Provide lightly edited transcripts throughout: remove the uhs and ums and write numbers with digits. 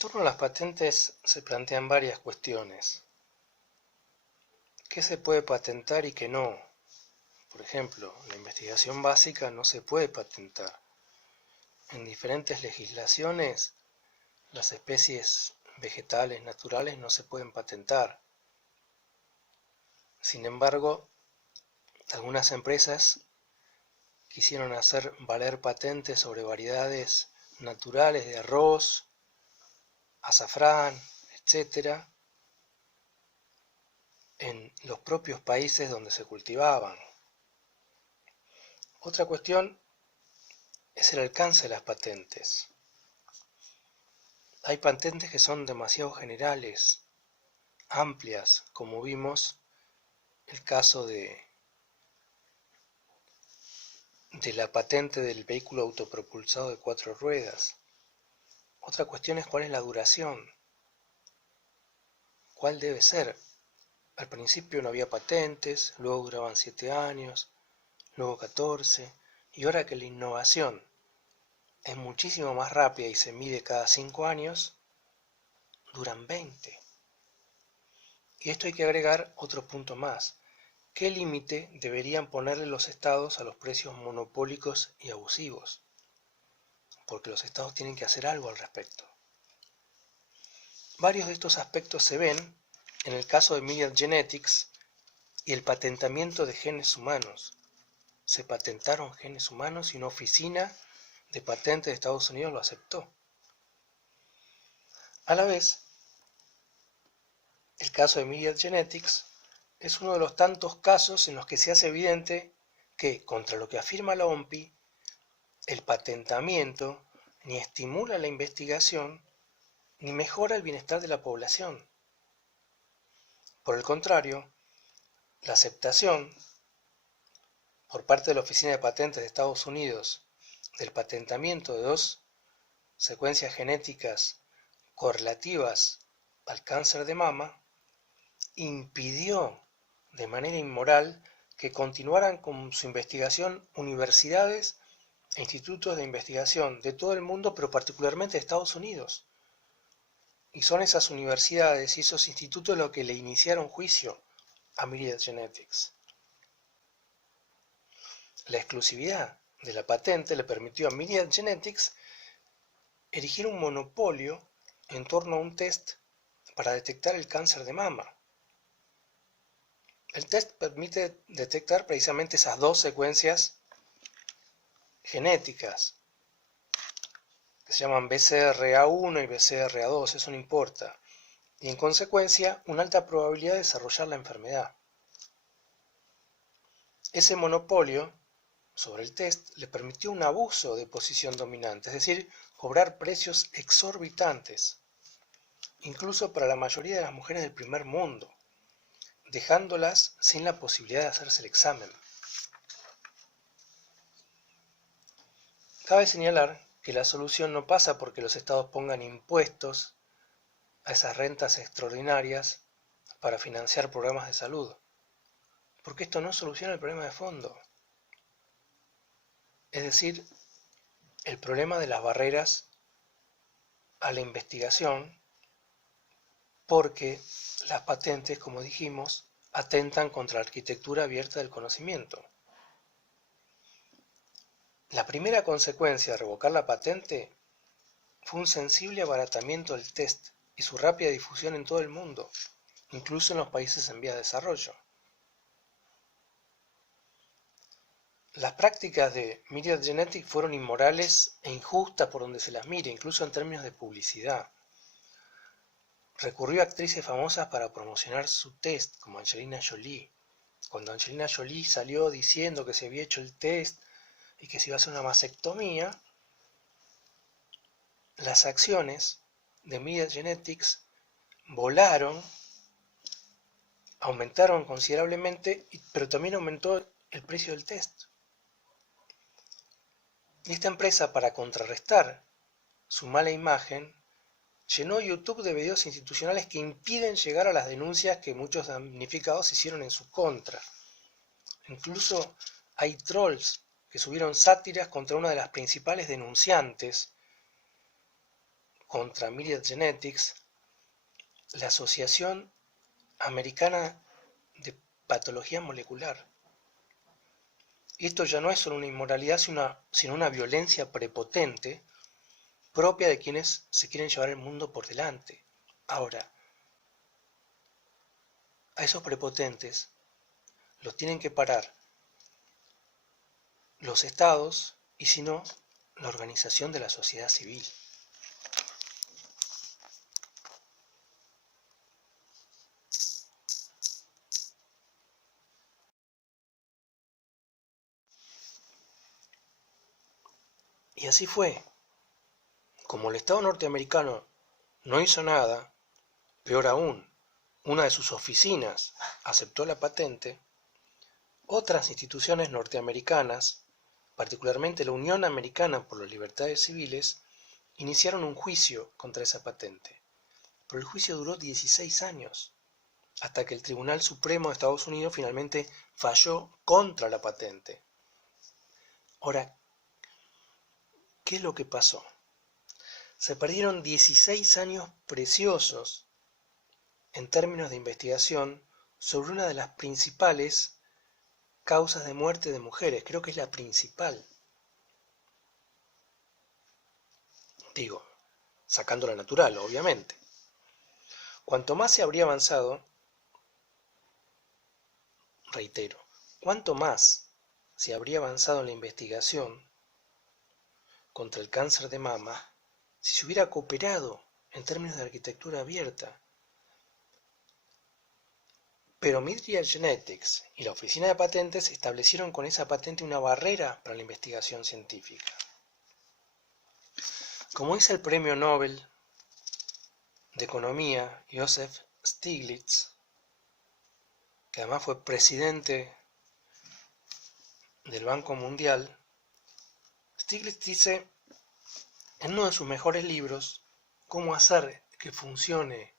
torno a las patentes se plantean varias cuestiones. ¿Qué se puede patentar y qué no? Por ejemplo, la investigación básica no se puede patentar. En diferentes legislaciones, las especies vegetales naturales no se pueden patentar. Sin embargo, algunas empresas quisieron hacer valer patentes sobre variedades naturales de arroz, azafrán, etc., en los propios países donde se cultivaban. Otra cuestión es el alcance de las patentes. Hay patentes que son demasiado generales, amplias, como vimos el caso de la patente del vehículo autopropulsado de 4 ruedas. Otra cuestión es cuál es la duración. ¿Cuál debe ser? Al principio no había patentes, luego duraban 7 años, luego 14, y ahora que la innovación es muchísimo más rápida y se mide cada 5 años, duran 20. Y esto hay que agregar otro punto más. ¿Qué límite deberían ponerle los estados a los precios monopólicos y abusivos? Porque los estados tienen que hacer algo al respecto. Varios de estos aspectos se ven en el caso de Myriad Genetics y el patentamiento de genes humanos. Se patentaron genes humanos y una oficina de patentes de Estados Unidos lo aceptó. A la vez, el caso de Myriad Genetics es uno de los tantos casos en los que se hace evidente que, contra lo que afirma la OMPI, el patentamiento ni estimula la investigación ni mejora el bienestar de la población. Por el contrario, la aceptación por parte de la Oficina de Patentes de Estados Unidos del patentamiento de 2 secuencias genéticas correlativas al cáncer de mama impidió de manera inmoral que continuaran con su investigación universidades e institutos de investigación de todo el mundo, pero particularmente de Estados Unidos. Y son esas universidades y esos institutos los que le iniciaron juicio a Myriad Genetics. La exclusividad de la patente le permitió a Myriad Genetics erigir un monopolio en torno a un test para detectar el cáncer de mama. El test permite detectar precisamente esas 2 secuencias genéticas que se llaman BCRA1 y BCRA2, eso no importa, y en consecuencia una alta probabilidad de desarrollar la enfermedad. Ese monopolio sobre el test le permitió un abuso de posición dominante, es decir, cobrar precios exorbitantes, incluso para la mayoría de las mujeres del primer mundo, dejándolas sin la posibilidad de hacerse el examen. Cabe señalar que la solución no pasa porque los estados pongan impuestos a esas rentas extraordinarias para financiar programas de salud, porque esto no soluciona el problema de fondo, es decir, el problema de las barreras a la investigación, porque las patentes, como dijimos, atentan contra la arquitectura abierta del conocimiento. La primera consecuencia de revocar la patente fue un sensible abaratamiento del test y su rápida difusión en todo el mundo, incluso en los países en vías de desarrollo. Las prácticas de Myriad Genetics fueron inmorales e injustas por donde se las mire, incluso en términos de publicidad. Recurrió a actrices famosas para promocionar su test, como Angelina Jolie. Cuando Angelina Jolie salió diciendo que se había hecho el test y que se iba a hacer una mastectomía, las acciones de Myriad Genetics volaron, aumentaron considerablemente, pero también aumentó el precio del test. Y esta empresa, para contrarrestar su mala imagen, llenó YouTube de videos institucionales que impiden llegar a las denuncias que muchos damnificados hicieron en su contra. Incluso hay trolls que subieron sátiras contra una de las principales denunciantes, contra Myriad Genetics, la Asociación Americana de Patología Molecular. Y esto ya no es solo una inmoralidad, sino una violencia prepotente propia de quienes se quieren llevar el mundo por delante. Ahora, a esos prepotentes los tienen que parar los estados y si no, la organización de la sociedad civil. Y así fue. Como el Estado norteamericano no hizo nada, peor aún, una de sus oficinas aceptó la patente, otras instituciones norteamericanas, particularmente la Unión Americana por las Libertades Civiles, iniciaron un juicio contra esa patente. Pero el juicio duró 16 años, hasta que el Tribunal Supremo de Estados Unidos finalmente falló contra la patente. Ahora, ¿qué es lo que pasó? Se perdieron 16 años preciosos en términos de investigación sobre una de las principales causas de muerte de mujeres. Creo que es la principal. Digo, sacando la natural, obviamente. Cuanto más se habría avanzado, reitero, cuanto más se habría avanzado en la investigación contra el cáncer de mama, si se hubiera cooperado en términos de arquitectura abierta. Pero Myriad Genetics y la Oficina de Patentes establecieron con esa patente una barrera para la investigación científica. Como dice el premio Nobel de Economía, Joseph Stiglitz, que además fue presidente del Banco Mundial, Stiglitz dice en uno de sus mejores libros, Cómo hacer que funcione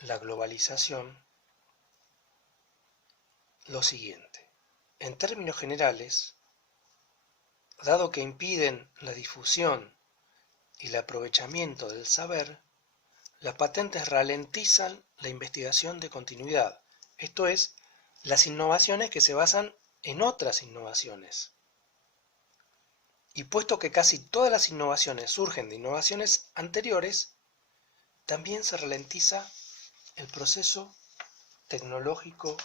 la globalización, lo siguiente. En términos generales, dado que impiden la difusión y el aprovechamiento del saber, las patentes ralentizan la investigación de continuidad, esto es, las innovaciones que se basan en otras innovaciones. Y puesto que casi todas las innovaciones surgen de innovaciones anteriores, también se ralentiza el proceso tecnológico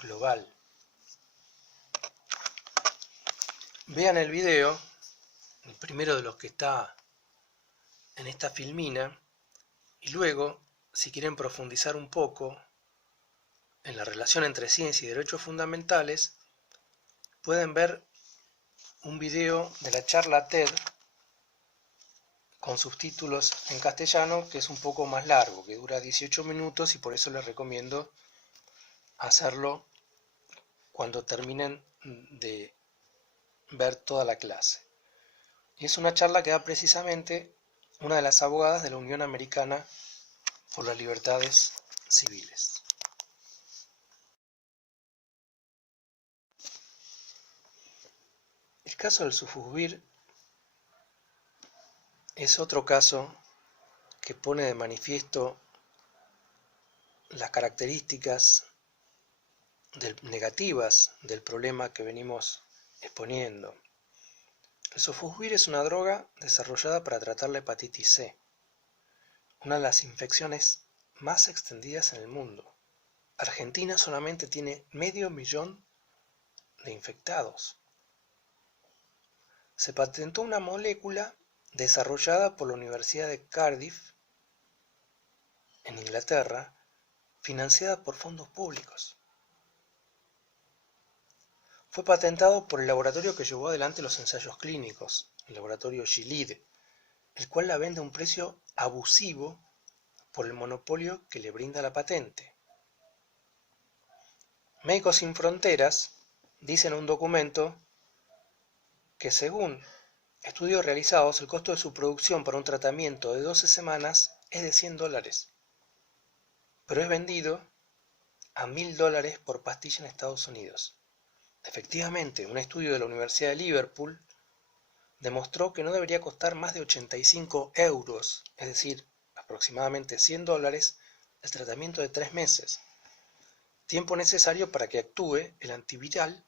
global. Vean el video, el primero de los que está en esta filmina, y luego, si quieren profundizar un poco en la relación entre ciencia y derechos fundamentales, pueden ver un video de la charla TED con subtítulos en castellano que es un poco más largo, que dura 18 minutos y por eso les recomiendo hacerlo cuando terminen de ver toda la clase. Y es una charla que da precisamente una de las abogadas de la Unión Americana por las Libertades Civiles. El caso del sufusvir es otro caso que pone de manifiesto las características negativas del problema que venimos exponiendo. El sofosbuvir es una droga desarrollada para tratar la hepatitis C, una de las infecciones más extendidas en el mundo. Argentina solamente tiene 500.000 de infectados. Se patentó una molécula desarrollada por la Universidad de Cardiff, en Inglaterra, financiada por fondos públicos. Fue patentado por el laboratorio que llevó adelante los ensayos clínicos, el laboratorio Gilead, el cual la vende a un precio abusivo por el monopolio que le brinda la patente. Médicos Sin Fronteras dice en un documento que según estudios realizados, el costo de su producción para un tratamiento de 12 semanas es de $100, pero es vendido a $1.000 por pastilla en Estados Unidos. Efectivamente, un estudio de la Universidad de Liverpool demostró que no debería costar más de 85 euros, es decir, aproximadamente $100, el tratamiento de 3 meses, tiempo necesario para que actúe el antiviral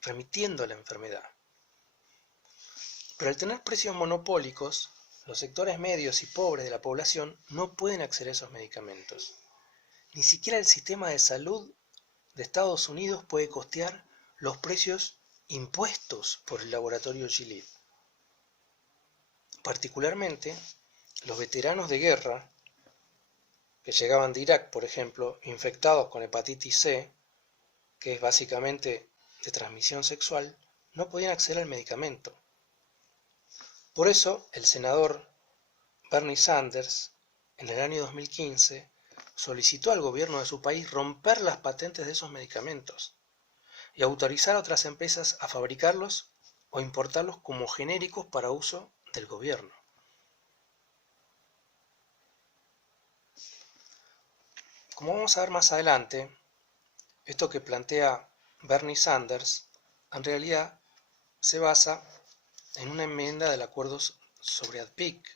remitiendo la enfermedad. Pero al tener precios monopólicos, los sectores medios y pobres de la población no pueden acceder a esos medicamentos. Ni siquiera el sistema de salud de Estados Unidos puede costear los precios impuestos por el laboratorio Gilead. Particularmente, los veteranos de guerra que llegaban de Irak, por ejemplo, infectados con hepatitis C, que es básicamente de transmisión sexual, no podían acceder al medicamento. Por eso, el senador Bernie Sanders, en el año 2015, solicitó al gobierno de su país romper las patentes de esos medicamentos y autorizar a otras empresas a fabricarlos o importarlos como genéricos para uso del gobierno. Como vamos a ver más adelante, esto que plantea Bernie Sanders en realidad se basa en una enmienda del acuerdo sobre ADPIC,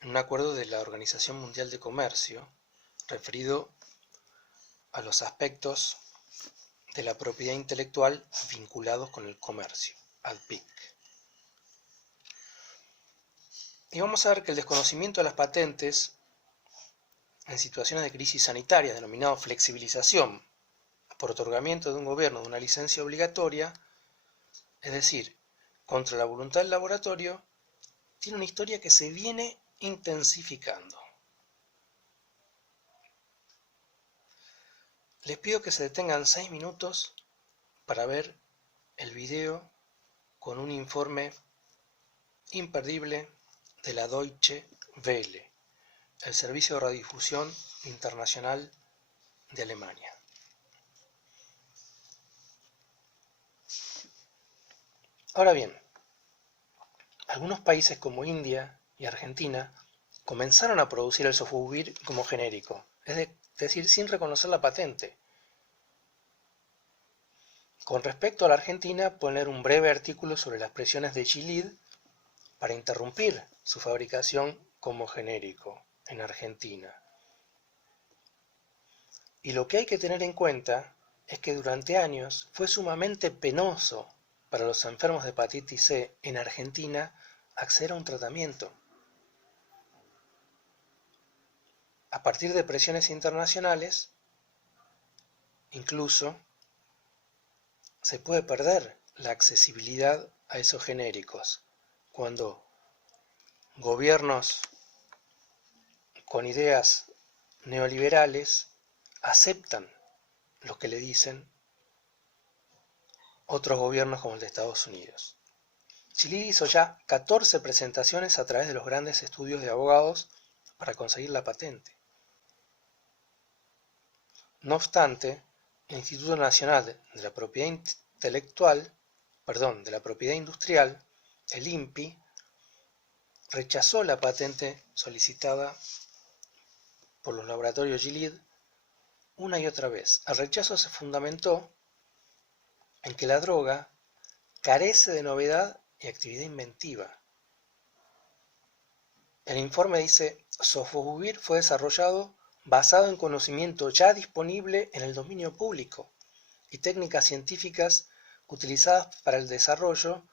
en un acuerdo de la Organización Mundial de Comercio referido a los aspectos de la propiedad intelectual vinculados con el comercio, ADPIC. Y vamos a ver que el desconocimiento de las patentes en situaciones de crisis sanitaria, denominado flexibilización, por otorgamiento de un gobierno de una licencia obligatoria, es decir, contra la voluntad del laboratorio, tiene una historia que se viene intensificando. Les pido que se detengan 6 minutos para ver el video con un informe imperdible de la Deutsche Welle, el servicio de radiodifusión internacional de Alemania. Ahora bien, algunos países como India y Argentina comenzaron a producir el sofosbuvir como genérico, es decir, sin reconocer la patente. Con respecto a la Argentina, poner un breve artículo sobre las presiones de Gilead para interrumpir su fabricación como genérico en Argentina. Y lo que hay que tener en cuenta es que durante años fue sumamente penoso para los enfermos de hepatitis C en Argentina acceder a un tratamiento. A partir de presiones internacionales, incluso se puede perder la accesibilidad a esos genéricos cuando gobiernos con ideas neoliberales aceptan lo que le dicen otros gobiernos como el de Estados Unidos. Gilead hizo ya 14 presentaciones a través de los grandes estudios de abogados para conseguir la patente. No obstante, el Instituto Nacional de la Propiedad de la Propiedad Industrial, el INPI, rechazó la patente solicitada por los laboratorios Gilead una y otra vez. El rechazo se fundamentó en que la droga carece de novedad y actividad inventiva. El informe dice: sofosbuvir fue desarrollado basado en conocimiento ya disponible en el dominio público y técnicas científicas utilizadas para el desarrollo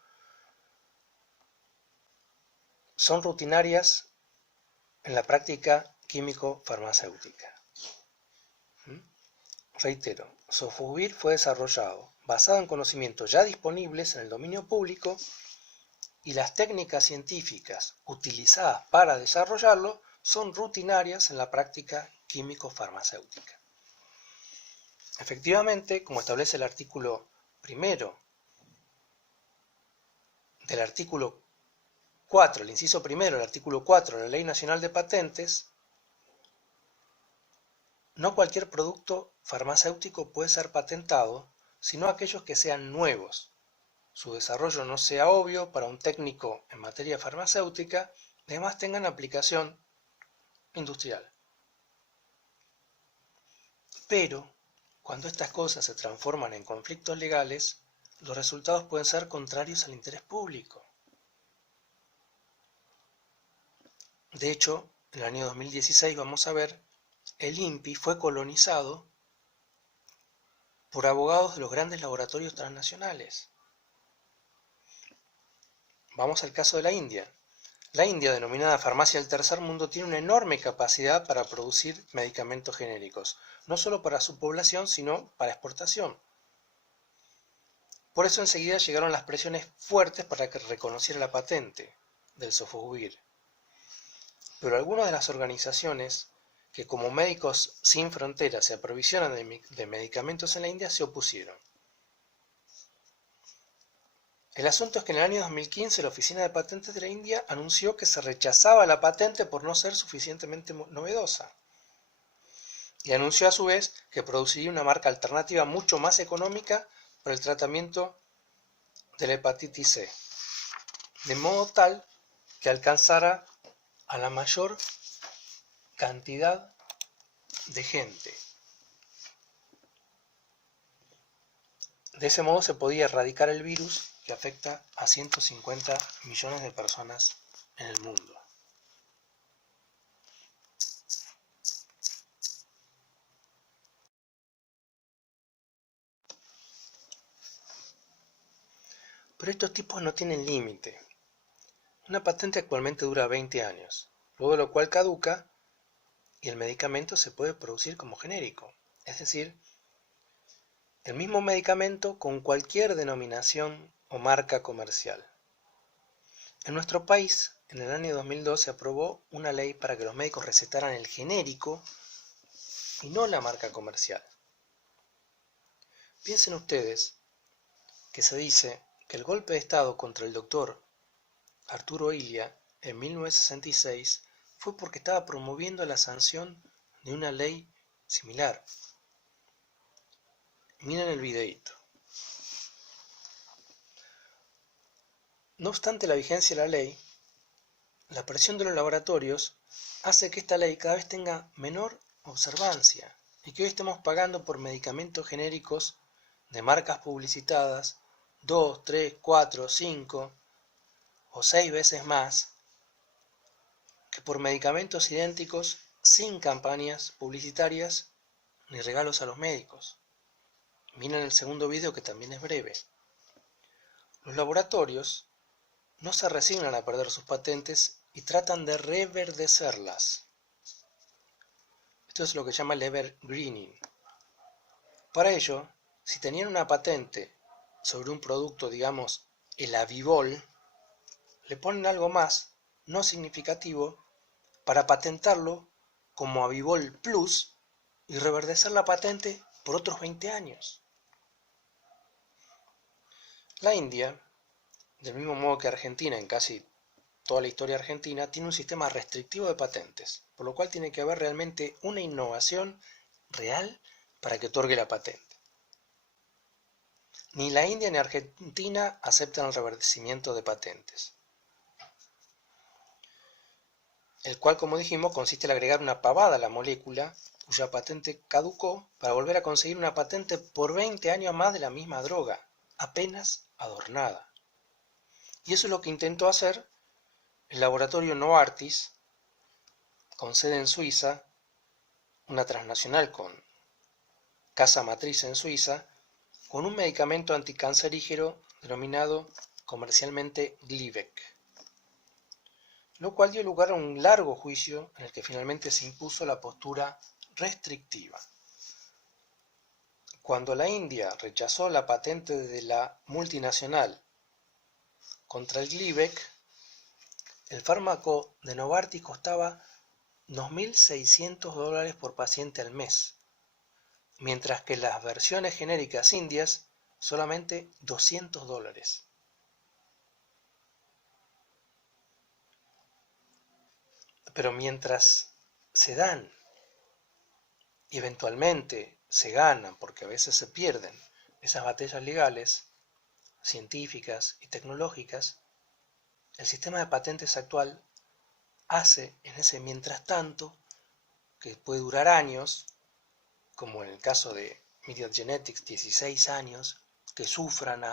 son rutinarias en la práctica químico-farmacéutica. Reitero, sofosbuvir fue desarrollado basado en conocimientos ya disponibles en el dominio público y las técnicas científicas utilizadas para desarrollarlo son rutinarias en la práctica químico-farmacéutica. Efectivamente, como establece el artículo primero del artículo 4, el inciso primero del artículo 4 de la Ley Nacional de Patentes, no cualquier producto farmacéutico puede ser patentado, sino aquellos que sean nuevos, su desarrollo no sea obvio para un técnico en materia farmacéutica y además tengan aplicación industrial. Pero, cuando estas cosas se transforman en conflictos legales, los resultados pueden ser contrarios al interés público. De hecho, en el año 2016 vamos a ver, el INPI fue colonizado por abogados de los grandes laboratorios transnacionales. Vamos al caso de la India. La India, denominada farmacia del tercer mundo, tiene una enorme capacidad para producir medicamentos genéricos, no solo para su población, sino para exportación. Por eso enseguida llegaron las presiones fuertes para que reconociera la patente del Sofosbuvir. Pero algunas de las organizaciones que como Médicos Sin Fronteras se aprovisionan de medicamentos en la India se opusieron. El asunto es que en el año 2015 la Oficina de Patentes de la India anunció que se rechazaba la patente por no ser suficientemente novedosa. Y anunció a su vez que produciría una marca alternativa mucho más económica para el tratamiento de la hepatitis C, de modo tal que alcanzara a la mayor cantidad de gente. De ese modo se podía erradicar el virus que afecta a 150 millones de personas en el mundo. Pero estos tipos no tienen límite. Una patente actualmente dura 20 años, luego de lo cual caduca y el medicamento se puede producir como genérico, es decir, el mismo medicamento con cualquier denominación o marca comercial. En nuestro país, en el año 2002 se aprobó una ley para que los médicos recetaran el genérico y no la marca comercial. Piensen ustedes que se dice que el golpe de Estado contra el doctor Arturo Illia en 1966 fue porque estaba promoviendo la sanción de una ley similar. Miren el videíto. No obstante la vigencia de la ley, la presión de los laboratorios hace que esta ley cada vez tenga menor observancia y que hoy estemos pagando por medicamentos genéricos de marcas publicitadas 2, 3, 4, 5 o 6 veces más que por medicamentos idénticos sin campañas publicitarias ni regalos a los médicos. Miren el segundo video que también es breve. Los laboratorios no se resignan a perder sus patentes y tratan de reverdecerlas. Esto es lo que se llama el evergreening. Para ello, si tenían una patente sobre un producto, digamos, el Avivol, le ponen algo más, no significativo, para patentarlo como Avivol Plus y reverdecer la patente por otros 20 años. La India, del mismo modo que Argentina, en casi toda la historia argentina, tiene un sistema restrictivo de patentes, por lo cual tiene que haber realmente una innovación real para que otorgue la patente. Ni la India ni Argentina aceptan el reverdecimiento de patentes, el cual, como dijimos, consiste en agregar una pavada a la molécula cuya patente caducó para volver a conseguir una patente por 20 años más de la misma droga, apenas adornada. Y eso es lo que intentó hacer el laboratorio Novartis, con sede en Suiza, una transnacional con casa matriz en Suiza, con un medicamento anticancerígeno denominado comercialmente Glivec, lo cual dio lugar a un largo juicio en el que finalmente se impuso la postura restrictiva. Cuando la India rechazó la patente de la multinacional contra el Glivec, el fármaco de Novartis costaba $2.600 por paciente al mes, mientras que las versiones genéricas indias solamente $200. Pero mientras se dan y eventualmente se ganan, porque a veces se pierden, esas batallas legales, científicas y tecnológicas, el sistema de patentes actual hace en ese mientras tanto, que puede durar años, como en el caso de Myriad Genetics, 16 años, que sufran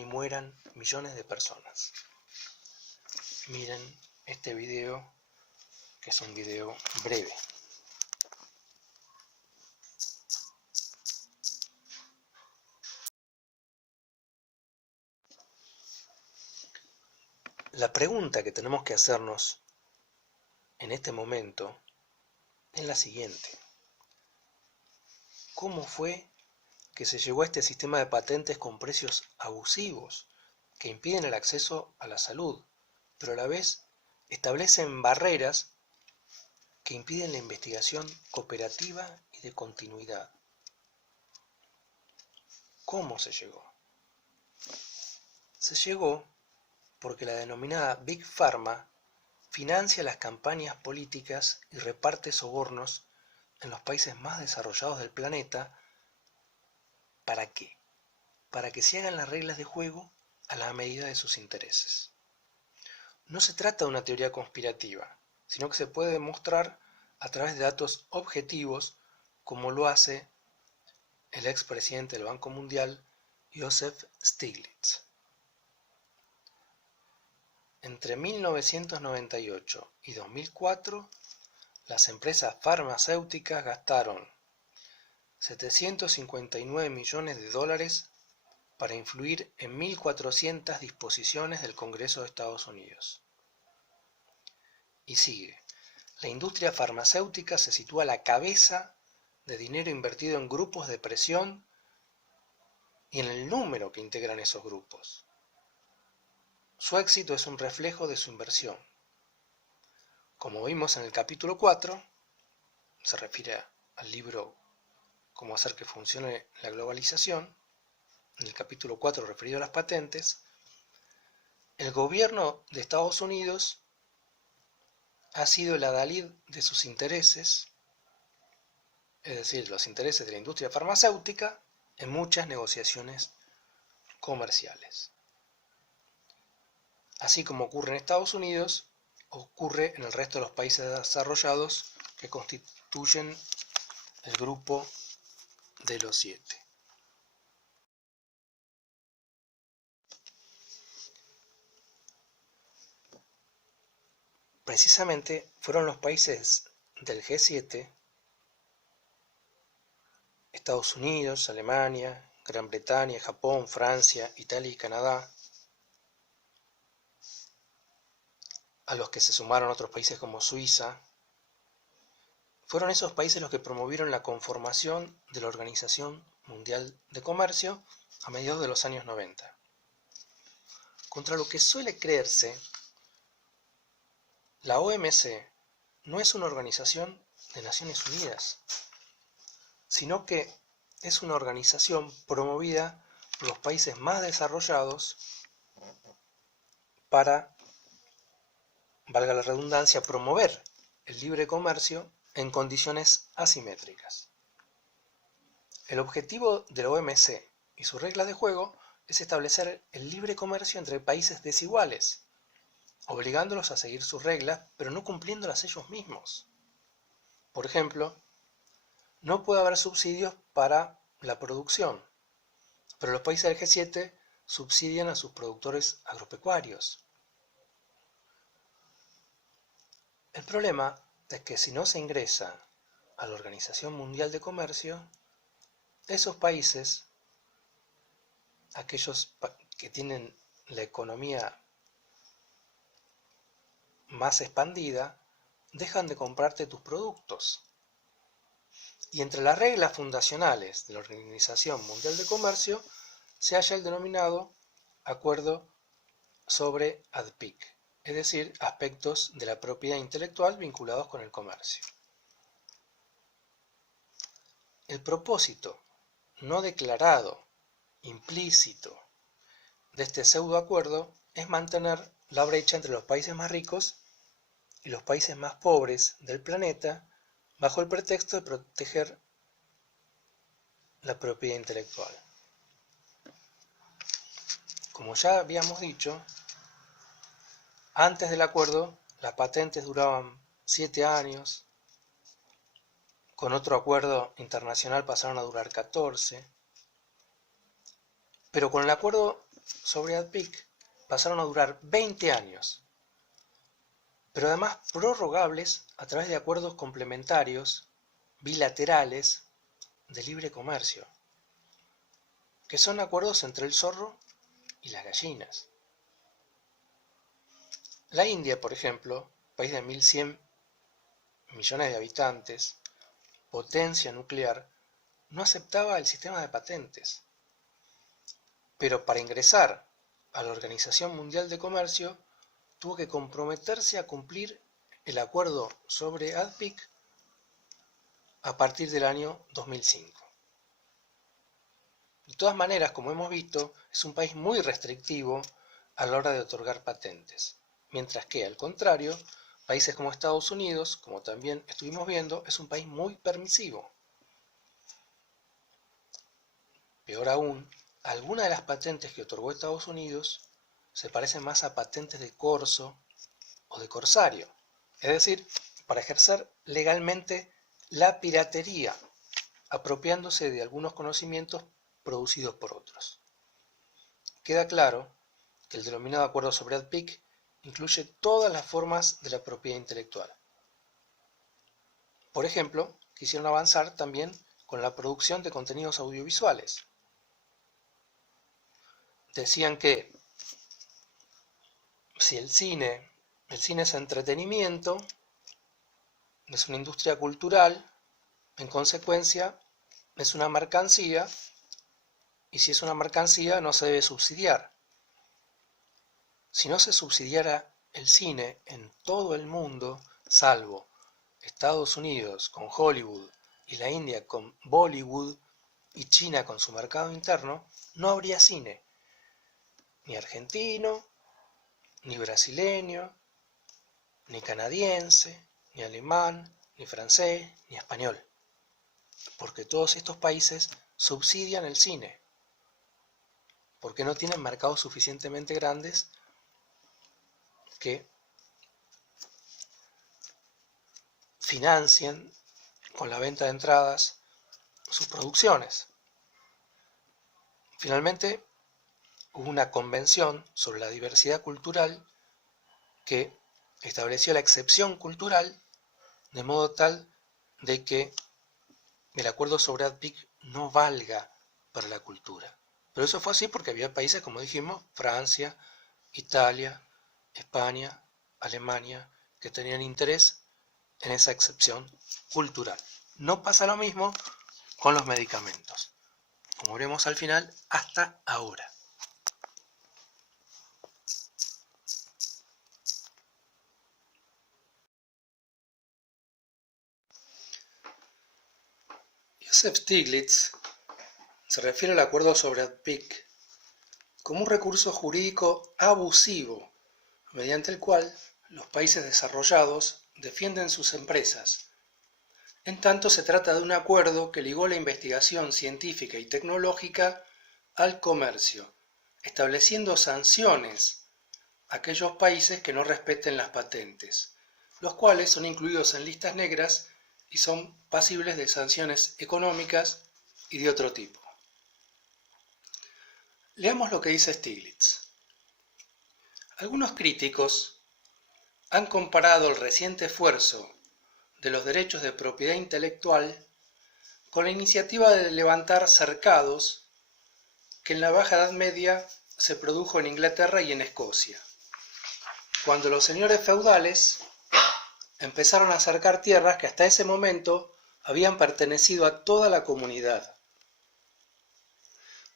y mueran millones de personas. Miren este video, que es un video breve. La pregunta que tenemos que hacernos en este momento es la siguiente: ¿cómo fue que se llegó a este sistema de patentes con precios abusivos que impiden el acceso a la salud, pero a la vez establecen barreras que impiden la investigación cooperativa y de continuidad? ¿Cómo se llegó? Se llegó porque la denominada Big Pharma financia las campañas políticas y reparte sobornos en los países más desarrollados del planeta. ¿Para qué? Para que se hagan las reglas de juego a la medida de sus intereses. No se trata de una teoría conspirativa, sino que se puede demostrar a través de datos objetivos, como lo hace el expresidente del Banco Mundial, Joseph Stiglitz. Entre 1998 y 2004, las empresas farmacéuticas gastaron 759 millones de dólares para influir en 1.400 disposiciones del Congreso de Estados Unidos. Y sigue: la industria farmacéutica se sitúa a la cabeza de dinero invertido en grupos de presión y en el número que integran esos grupos. Su éxito es un reflejo de su inversión. Como vimos en el capítulo 4, se refiere al libro Cómo hacer que funcione la globalización, en el capítulo 4 referido a las patentes, el gobierno de Estados Unidos ha sido el adalid de sus intereses, es decir, los intereses de la industria farmacéutica, en muchas negociaciones comerciales. Así como ocurre en Estados Unidos, ocurre en el resto de los países desarrollados que constituyen el grupo de los 7. Precisamente fueron los países del G7, Estados Unidos, Alemania, Gran Bretaña, Japón, Francia, Italia y Canadá, a los que se sumaron otros países como Suiza. Fueron esos países los que promovieron la conformación de la Organización Mundial de Comercio a mediados de los años 90. Contra lo que suele creerse, la OMC no es una organización de Naciones Unidas, sino que es una organización promovida por los países más desarrollados para, valga la redundancia, promover el libre comercio en condiciones asimétricas. El objetivo de la OMC y sus reglas de juego es establecer el libre comercio entre países desiguales, obligándolos a seguir sus reglas, pero no cumpliéndolas ellos mismos. Por ejemplo, no puede haber subsidios para la producción, pero los países del G7 subsidian a sus productores agropecuarios. El problema es que si no se ingresa a la Organización Mundial de Comercio, esos países, aquellos que tienen la economía más expandida, dejan de comprarte tus productos. Y entre las reglas fundacionales de la Organización Mundial de Comercio se halla el denominado Acuerdo sobre ADPIC, es decir, aspectos de la propiedad intelectual vinculados con el comercio. El propósito no declarado, implícito, de este pseudoacuerdo es mantener la brecha entre los países más ricos y los países más pobres del planeta bajo el pretexto de proteger la propiedad intelectual. Como ya habíamos dicho, antes del acuerdo las patentes duraban 7 años, con otro acuerdo internacional pasaron a durar 14, Pero con el acuerdo sobre ADPIC pasaron a durar 20 años, pero además prorrogables a través de acuerdos complementarios, bilaterales, de libre comercio, que son acuerdos entre el zorro y las gallinas. La India, por ejemplo, país de 1.100 millones de habitantes, potencia nuclear, no aceptaba el sistema de patentes. Pero para ingresar a la Organización Mundial de Comercio, tuvo que comprometerse a cumplir el acuerdo sobre ADPIC a partir del año 2005. De todas maneras, como hemos visto, es un país muy restrictivo a la hora de otorgar patentes, mientras que, al contrario, países como Estados Unidos, como también estuvimos viendo, es un país muy permisivo. Peor aún, algunas de las patentes que otorgó Estados Unidos se parecen más a patentes de corso o de corsario, es decir, para ejercer legalmente la piratería, apropiándose de algunos conocimientos producidos por otros. Queda claro que el denominado acuerdo sobre ADPIC incluye todas las formas de la propiedad intelectual. Por ejemplo, quisieron avanzar también con la producción de contenidos audiovisuales. Decían que si el cine es entretenimiento, es una industria cultural, en consecuencia es una mercancía, y si es una mercancía no se debe subsidiar. Si no se subsidiara el cine en todo el mundo, salvo Estados Unidos con Hollywood y la India con Bollywood y China con su mercado interno, no habría cine, ni argentino, ni brasileño, ni canadiense, ni alemán, ni francés, ni español, porque todos estos países subsidian el cine, porque no tienen mercados suficientemente grandes que financien con la venta de entradas sus producciones. Finalmente, hubo una convención sobre la diversidad cultural que estableció la excepción cultural de modo tal de que el acuerdo sobre ADPIC no valga para la cultura. Pero eso fue así porque había países, como dijimos, Francia, Italia, España, Alemania, que tenían interés en esa excepción cultural. No pasa lo mismo con los medicamentos, como veremos al final, hasta ahora. Joseph Stiglitz se refiere al acuerdo sobre ADPIC como un recurso jurídico abusivo mediante el cual los países desarrollados defienden sus empresas. En tanto, se trata de un acuerdo que ligó la investigación científica y tecnológica al comercio, estableciendo sanciones a aquellos países que no respeten las patentes, los cuales son incluidos en listas negras y son pasibles de sanciones económicas y de otro tipo. Leamos lo que dice Stiglitz. Algunos críticos han comparado el reciente esfuerzo de los derechos de propiedad intelectual con la iniciativa de levantar cercados que en la Baja Edad Media se produjo en Inglaterra y en Escocia, cuando los señores feudales empezaron a cercar tierras que hasta ese momento habían pertenecido a toda la comunidad.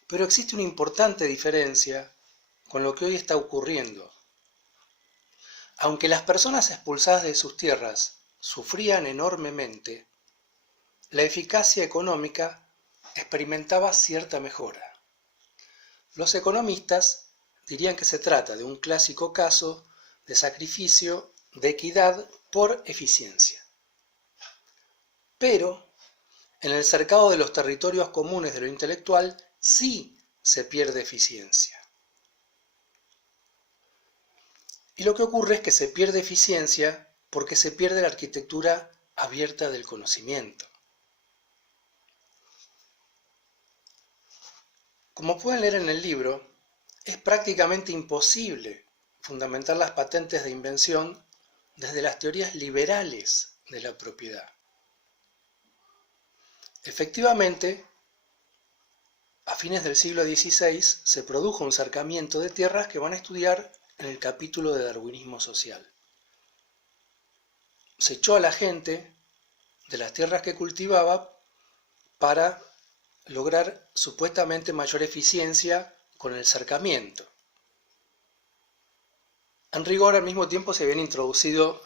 Pero existe una importante diferencia con lo que hoy está ocurriendo. Aunque las personas expulsadas de sus tierras sufrían enormemente, la eficacia económica experimentaba cierta mejora. Los economistas dirían que se trata de un clásico caso de sacrificio de equidad por eficiencia. Pero en el cercado de los territorios comunes de lo intelectual sí se pierde eficiencia. Y lo que ocurre es que se pierde eficiencia porque se pierde la arquitectura abierta del conocimiento. Como pueden leer en el libro, es prácticamente imposible fundamentar las patentes de invención desde las teorías liberales de la propiedad. Efectivamente, a fines del siglo XVI se produjo un cercamiento de tierras que van a estudiar en el capítulo de darwinismo social. Se echó a la gente de las tierras que cultivaba para lograr supuestamente mayor eficiencia con el cercamiento. En rigor, al mismo tiempo se habían introducido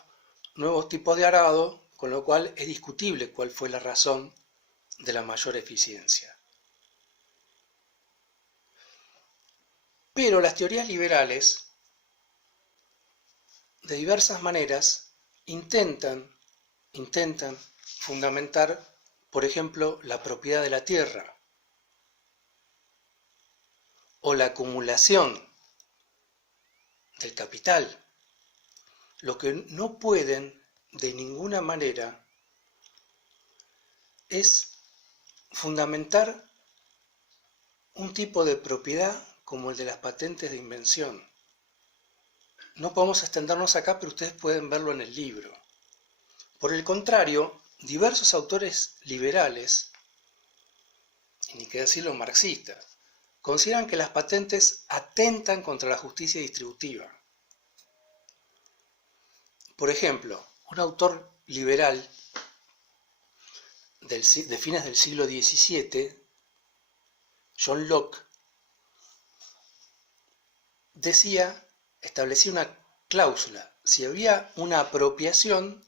nuevos tipos de arado, con lo cual es discutible cuál fue la razón de la mayor eficiencia. Pero las teorías liberales, de diversas maneras, intentan fundamentar, por ejemplo, la propiedad de la tierra o la acumulación del capital. Lo que no pueden de ninguna manera es fundamentar un tipo de propiedad como el de las patentes de invención. No podemos extendernos acá, pero ustedes pueden verlo en el libro. Por el contrario, diversos autores liberales, y ni qué decir los marxistas, consideran que las patentes atentan contra la justicia distributiva. Por ejemplo, un autor liberal de fines del siglo XVII, John Locke, establecía una cláusula. Si había una apropiación,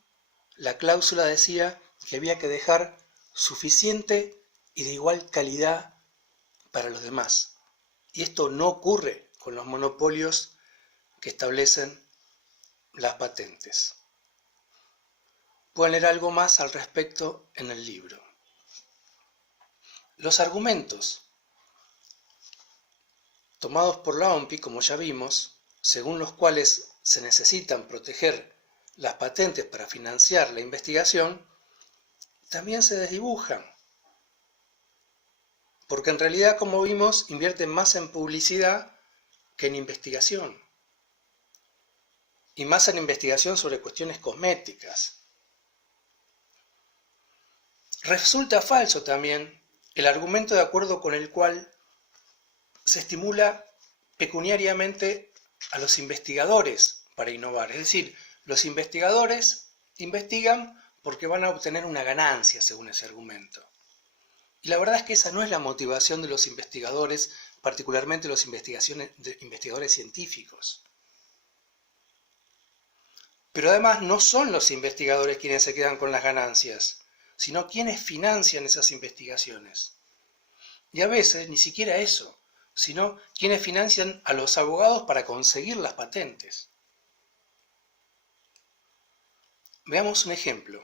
la cláusula decía que había que dejar suficiente y de igual calidad para los demás. Y esto no ocurre con los monopolios que establecen las patentes. Pueden leer algo más al respecto en el libro. Los argumentos tomados por la OMPI, como ya vimos, según los cuales se necesitan proteger las patentes para financiar la investigación, también se desdibujan, porque en realidad, como vimos, invierten más en publicidad que en investigación, y más en investigación sobre cuestiones cosméticas. Resulta falso también el argumento de acuerdo con el cual se estimula pecuniariamente a los investigadores para innovar. Es decir, los investigadores investigan porque van a obtener una ganancia, según ese argumento. Y la verdad es que esa no es la motivación de los investigadores, particularmente los investigadores científicos. Pero además no son los investigadores quienes se quedan con las ganancias, sino quienes financian esas investigaciones. Y a veces ni siquiera eso, sino quienes financian a los abogados para conseguir las patentes. Veamos un ejemplo.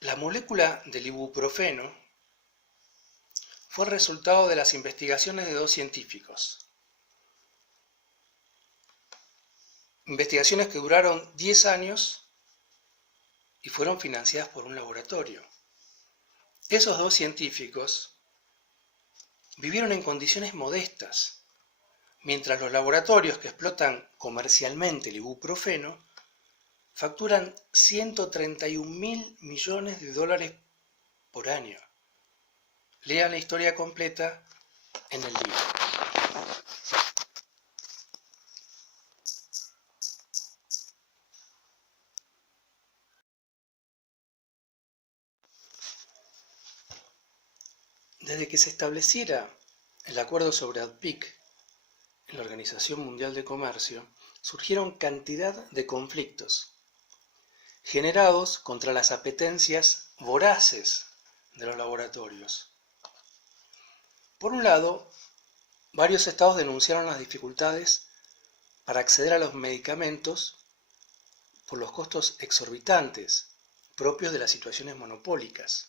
La molécula del ibuprofeno fue el resultado de las investigaciones de dos científicos. Investigaciones que duraron 10 años y fueron financiadas por un laboratorio. Esos dos científicos vivieron en condiciones modestas, mientras los laboratorios que explotan comercialmente el ibuprofeno facturan 131.000 millones de dólares por año. Lean la historia completa en el libro. Desde que se estableciera el acuerdo sobre ADPIC en la Organización Mundial de Comercio, surgieron cantidad de conflictos generados contra las apetencias voraces de los laboratorios. Por un lado, varios estados denunciaron las dificultades para acceder a los medicamentos por los costos exorbitantes propios de las situaciones monopólicas.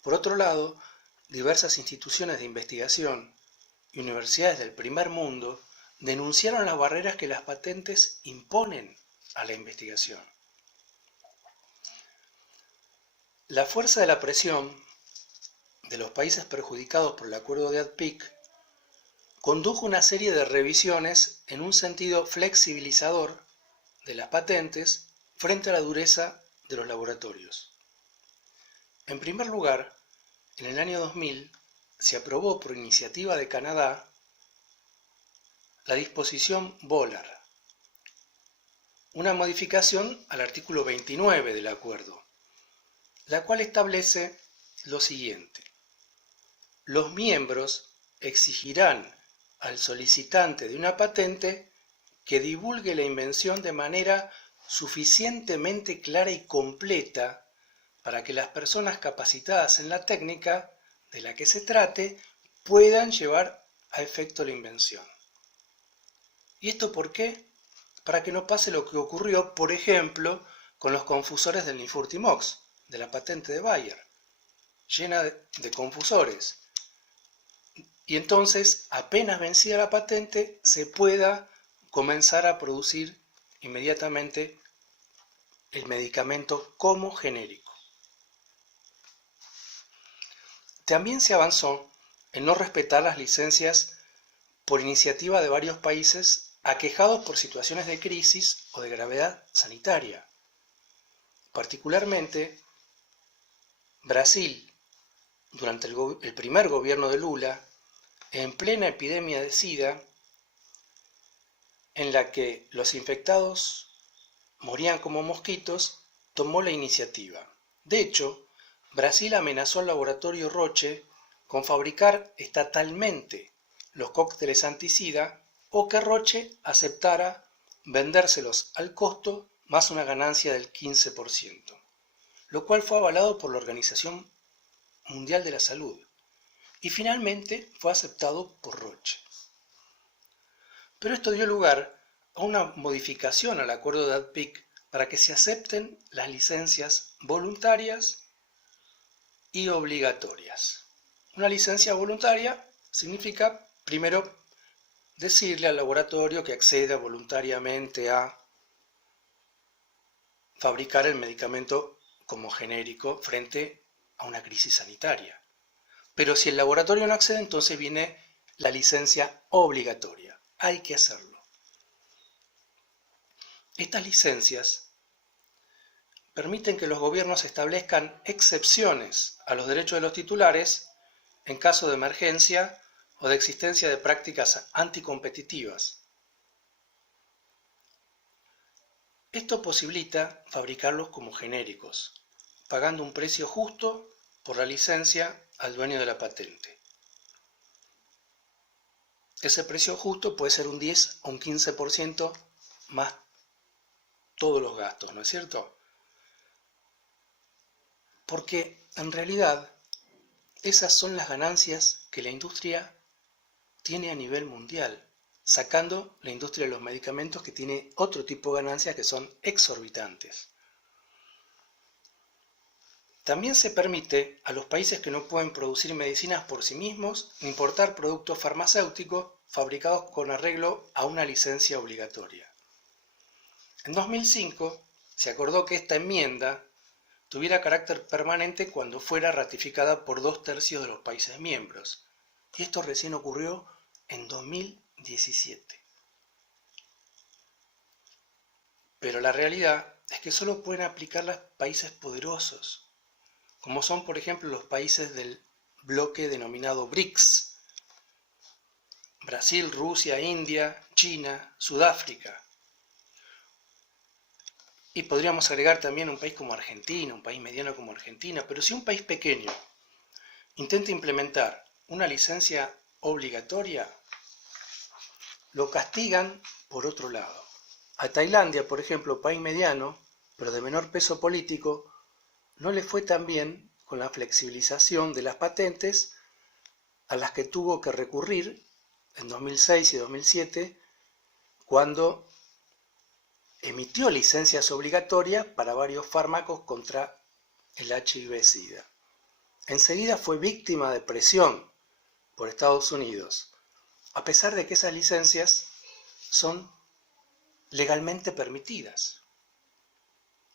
Por otro lado, diversas instituciones de investigación y universidades del primer mundo denunciaron las barreras que las patentes imponen a la investigación. La fuerza de la presión de los países perjudicados por el acuerdo de ADPIC condujo una serie de revisiones en un sentido flexibilizador de las patentes frente a la dureza de los laboratorios. En primer lugar, en el año 2000 se aprobó por iniciativa de Canadá la disposición Bolar, una modificación al artículo 29 del acuerdo, la cual establece lo siguiente: los miembros exigirán al solicitante de una patente que divulgue la invención de manera suficientemente clara y completa para que las personas capacitadas en la técnica de la que se trate puedan llevar a efecto la invención. ¿Y esto por qué? Para que no pase lo que ocurrió, por ejemplo, con los confusores del Nifurtimox, de la patente de Bayer, llena de confusores. Y entonces, apenas vencida la patente, se pueda comenzar a producir inmediatamente el medicamento como genérico. También se avanzó en no respetar las licencias por iniciativa de varios países aquejados por situaciones de crisis o de gravedad sanitaria. Particularmente, Brasil, durante el primer gobierno de Lula, en plena epidemia de SIDA, en la que los infectados morían como mosquitos, tomó la iniciativa. De hecho, Brasil amenazó al laboratorio Roche con fabricar estatalmente los cócteles anti-SIDA o que Roche aceptara vendérselos al costo más una ganancia del 15%, lo cual fue avalado por la Organización Mundial de la Salud y finalmente fue aceptado por Roche. Pero esto dio lugar a una modificación al acuerdo de ADPIC para que se acepten las licencias voluntarias y obligatorias. Una licencia voluntaria significa, primero, decirle al laboratorio que acceda voluntariamente a fabricar el medicamento como genérico frente a una crisis sanitaria. Pero si el laboratorio no accede, entonces viene la licencia obligatoria. Hay que hacerlo. Estas licencias permiten que los gobiernos establezcan excepciones a los derechos de los titulares en caso de emergencia o de existencia de prácticas anticompetitivas. Esto posibilita fabricarlos como genéricos, pagando un precio justo por la licencia al dueño de la patente. Ese precio justo puede ser un 10 o un 15% más todos los gastos, ¿no es cierto? Porque en realidad esas son las ganancias que la industria tiene a nivel mundial, sacando la industria de los medicamentos que tiene otro tipo de ganancias que son exorbitantes. También se permite a los países que no pueden producir medicinas por sí mismos importar productos farmacéuticos fabricados con arreglo a una licencia obligatoria. En 2005 se acordó que esta enmienda tuviera carácter permanente cuando fuera ratificada por 2/3 de los países miembros, y esto recién ocurrió en 2017. Pero la realidad es que solo pueden aplicarlas países poderosos, como son por ejemplo los países del bloque denominado BRICS: Brasil, Rusia, India, China, Sudáfrica. Y podríamos agregar también un país como Argentina, un país mediano como Argentina, pero si un país pequeño intenta implementar una licencia obligatoria, lo castigan por otro lado. A Tailandia, por ejemplo, país mediano, pero de menor peso político, no le fue tan bien con la flexibilización de las patentes a las que tuvo que recurrir en 2006 y 2007, cuando emitió licencias obligatorias para varios fármacos contra el HIV-Sida. Enseguida fue víctima de presión por Estados Unidos, a pesar de que esas licencias son legalmente permitidas.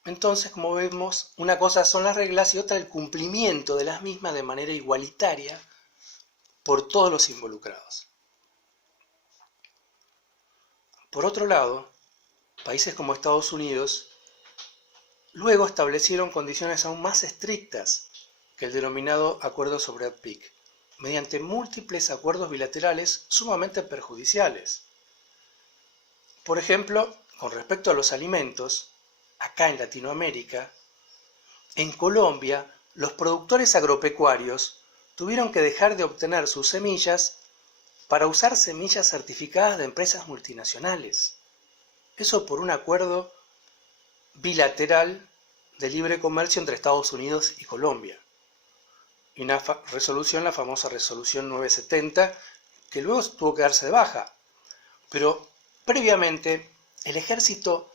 Entonces, como vemos, una cosa son las reglas y otra el cumplimiento de las mismas de manera igualitaria por todos los involucrados. Por otro lado, países como Estados Unidos luego establecieron condiciones aún más estrictas que el denominado Acuerdo sobre ADPIC, mediante múltiples acuerdos bilaterales sumamente perjudiciales. Por ejemplo, con respecto a los alimentos, acá en Latinoamérica, en Colombia, los productores agropecuarios tuvieron que dejar de obtener sus semillas para usar semillas certificadas de empresas multinacionales. Eso por un acuerdo bilateral de libre comercio entre Estados Unidos y Colombia. Y una resolución, la famosa resolución 970, que luego tuvo que darse de baja. Pero previamente, el ejército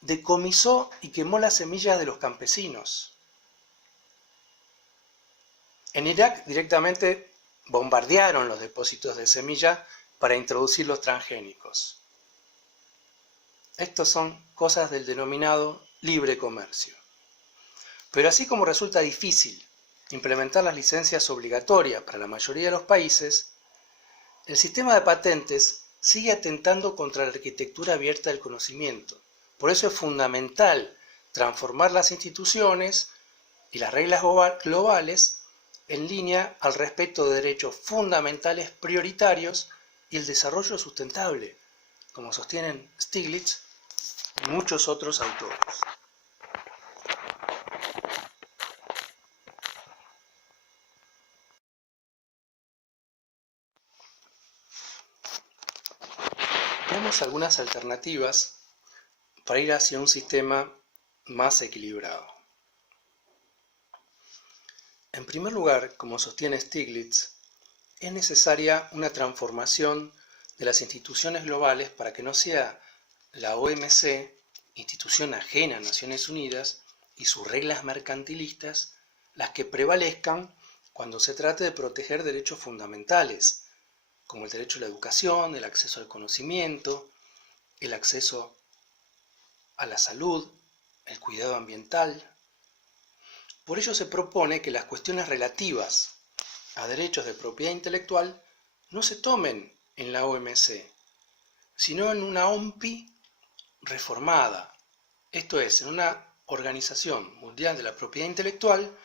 decomisó y quemó las semillas de los campesinos. En Irak directamente bombardearon los depósitos de semilla para introducir los transgénicos. Estos son cosas del denominado libre comercio. Pero así como resulta difícil implementar las licencias obligatorias para la mayoría de los países, el sistema de patentes sigue atentando contra la arquitectura abierta del conocimiento. Por eso es fundamental transformar las instituciones y las reglas globales en línea al respeto de derechos fundamentales prioritarios y el desarrollo sustentable, como sostienen Stiglitz y muchos otros autores. Veamos algunas alternativas para ir hacia un sistema más equilibrado. En primer lugar, como sostiene Stiglitz, es necesaria una transformación de las instituciones globales para que no sea la OMC, institución ajena a Naciones Unidas, y sus reglas mercantilistas las que prevalezcan cuando se trate de proteger derechos fundamentales, como el derecho a la educación, el acceso al conocimiento, el acceso a la salud, el cuidado ambiental. Por ello se propone que las cuestiones relativas a derechos de propiedad intelectual no se tomen en la OMC, sino en una OMPI reformada, esto es, en una Organización Mundial de la Propiedad Intelectual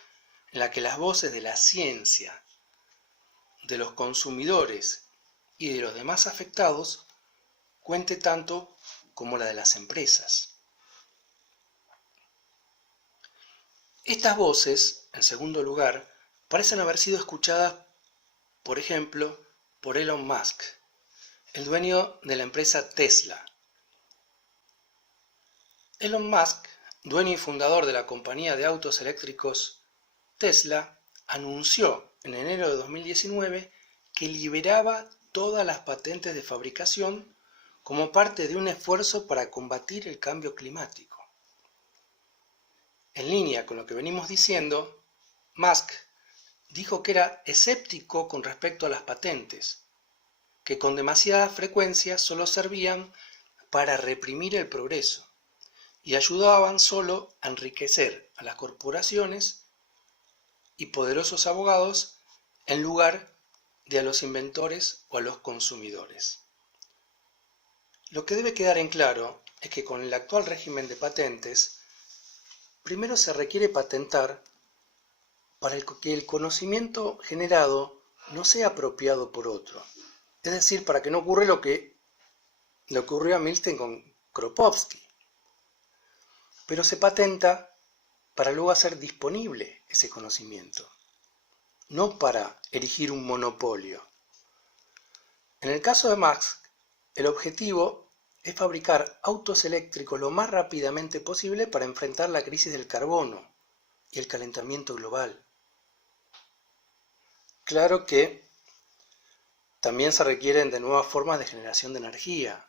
en la que las voces de la ciencia, de los consumidores y de los demás afectados cuente tanto como la de las empresas. Estas voces, en segundo lugar, parecen haber sido escuchadas, por ejemplo, por Elon Musk, el dueño de la empresa Tesla. Elon Musk, dueño y fundador de la compañía de autos eléctricos Tesla, anunció en enero de 2019 que liberaba todas las patentes de fabricación como parte de un esfuerzo para combatir el cambio climático. En línea con lo que venimos diciendo, Musk dijo que era escéptico con respecto a las patentes, que con demasiada frecuencia solo servían para reprimir el progreso y ayudaban solo a enriquecer a las corporaciones y poderosos abogados en lugar de a los inventores o a los consumidores. Lo que debe quedar en claro es que con el actual régimen de patentes, primero se requiere patentar para que el conocimiento generado no sea apropiado por otro. Es decir, para que no ocurra lo que le ocurrió a Milton con Kropotkin. Pero se patenta para luego hacer disponible ese conocimiento, no para erigir un monopolio. En el caso de Musk, el objetivo es fabricar autos eléctricos lo más rápidamente posible para enfrentar la crisis del carbono y el calentamiento global. Claro que también se requieren de nuevas formas de generación de energía,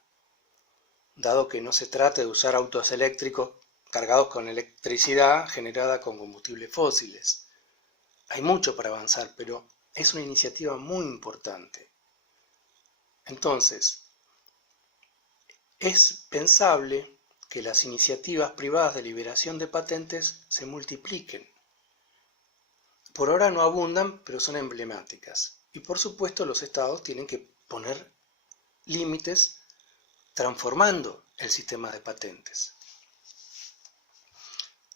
dado que no se trata de usar autos eléctricos cargados con electricidad generada con combustibles fósiles. Hay mucho para avanzar, pero es una iniciativa muy importante. Entonces, es pensable que las iniciativas privadas de liberación de patentes se multipliquen. Por ahora no abundan, pero son emblemáticas. Y por supuesto los estados tienen que poner límites transformando el sistema de patentes.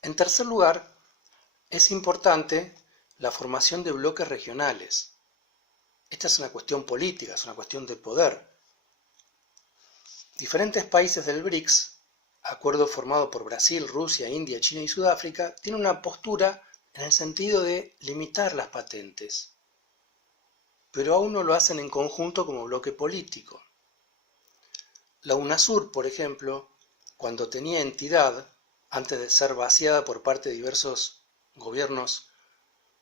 En tercer lugar, es importante la formación de bloques regionales. Esta es una cuestión política, es una cuestión de poder. Diferentes países del BRICS, acuerdo formado por Brasil, Rusia, India, China y Sudáfrica, tienen una postura en el sentido de limitar las patentes, pero aún no lo hacen en conjunto como bloque político. La UNASUR, por ejemplo, cuando tenía entidad, antes de ser vaciada por parte de diversos gobiernos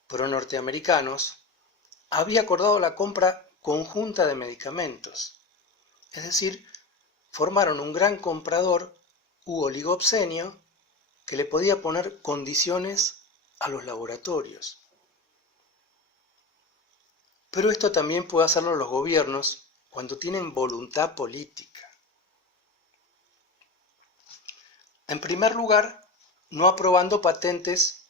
pro-norteamericanos, había acordado la compra conjunta de medicamentos. Es decir, formaron un gran comprador u oligopsonio que le podía poner condiciones a los laboratorios. Pero esto también puede hacerlo los gobiernos cuando tienen voluntad política. En primer lugar, no aprobando patentes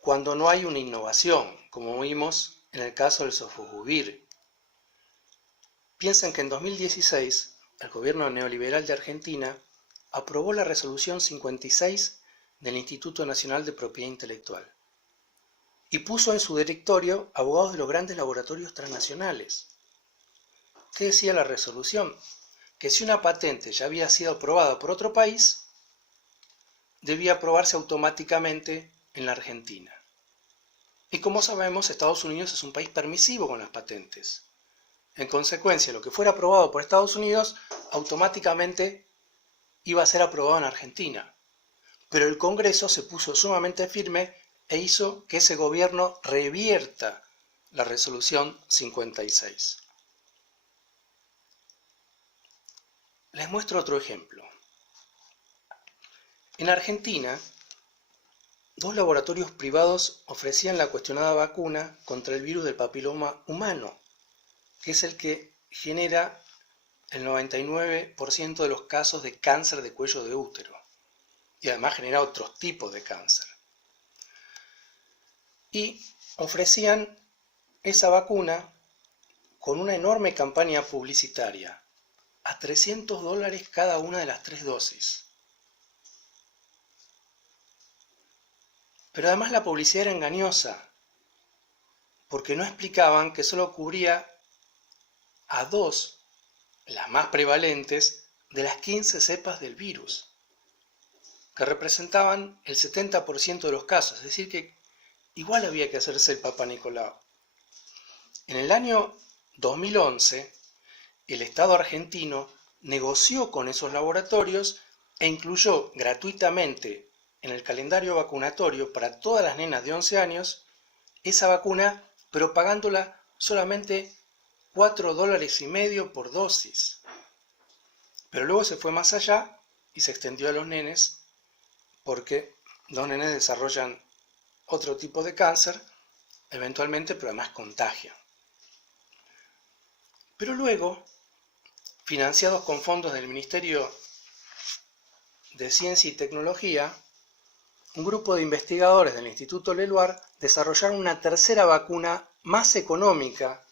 cuando no hay una innovación, como vimos en el caso del sofosbuvir. Piensen que en 2016 el gobierno neoliberal de Argentina aprobó la resolución 56 del Instituto Nacional de Propiedad Intelectual y puso en su directorio abogados de los grandes laboratorios transnacionales. ¿Qué decía la resolución? Que si una patente ya había sido aprobada por otro país, debía aprobarse automáticamente en la Argentina. Y como sabemos, Estados Unidos es un país permisivo con las patentes. En consecuencia, lo que fuera aprobado por Estados Unidos, automáticamente iba a ser aprobado en Argentina. Pero el Congreso se puso sumamente firme e hizo que ese gobierno revierta la resolución 56. Les muestro otro ejemplo. En Argentina, dos laboratorios privados ofrecían la cuestionada vacuna contra el virus del papiloma humano, que es el que genera el 99% de los casos de cáncer de cuello de útero y además genera otros tipos de cáncer. Y ofrecían esa vacuna con una enorme campaña publicitaria, a $300 cada una de las 3 dosis. Pero además la publicidad era engañosa, porque no explicaban que solo cubría a 2, las más prevalentes, de las 15 cepas del virus, que representaban el 70% de los casos, es decir que igual había que hacerse el Papa Nicolau. En el año 2011, el Estado argentino negoció con esos laboratorios e incluyó gratuitamente en el calendario vacunatorio para todas las nenas de 11 años esa vacuna, pero pagándola solamente $4,50 por dosis. Pero luego se fue más allá y se extendió a los nenes porque los nenes desarrollan otro tipo de cáncer, eventualmente, pero además contagian. Pero luego, financiados con fondos del Ministerio de Ciencia y Tecnología, un grupo de investigadores del Instituto Leluar desarrollaron una tercera vacuna más económica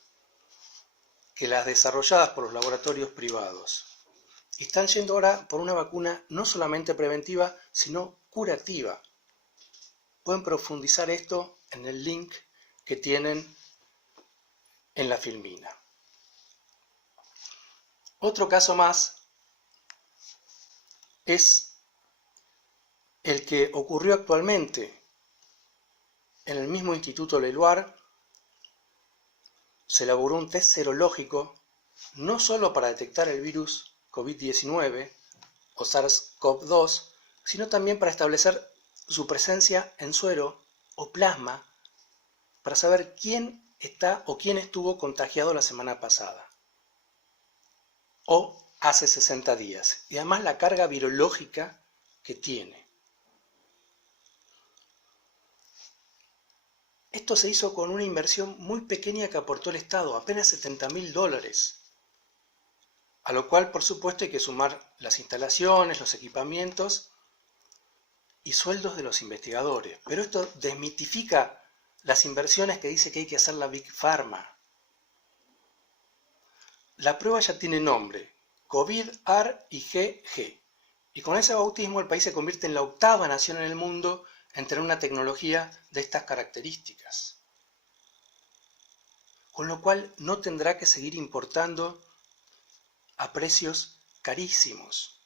que las desarrolladas por los laboratorios privados. Y están yendo ahora por una vacuna no solamente preventiva, sino curativa. Pueden profundizar esto en el link que tienen en la filmina. Otro caso más es el que ocurrió actualmente en el mismo Instituto Leluar. Se elaboró un test serológico no solo para detectar el virus COVID-19 o SARS-CoV-2, sino también para establecer su presencia en suero o plasma para saber quién está o quién estuvo contagiado la semana pasada o hace 60 días, y además la carga virológica que tiene. Esto se hizo con una inversión muy pequeña que aportó el Estado, apenas $70.000. a lo cual por supuesto hay que sumar las instalaciones, los equipamientos y sueldos de los investigadores. Pero esto desmitifica las inversiones que dice que hay que hacer la Big Pharma. La prueba ya tiene nombre, COVID-AR-IgG, y con ese bautismo el país se convierte en la 8ª nación en el mundo en tener una tecnología de estas características. Con lo cual no tendrá que seguir importando a precios carísimos.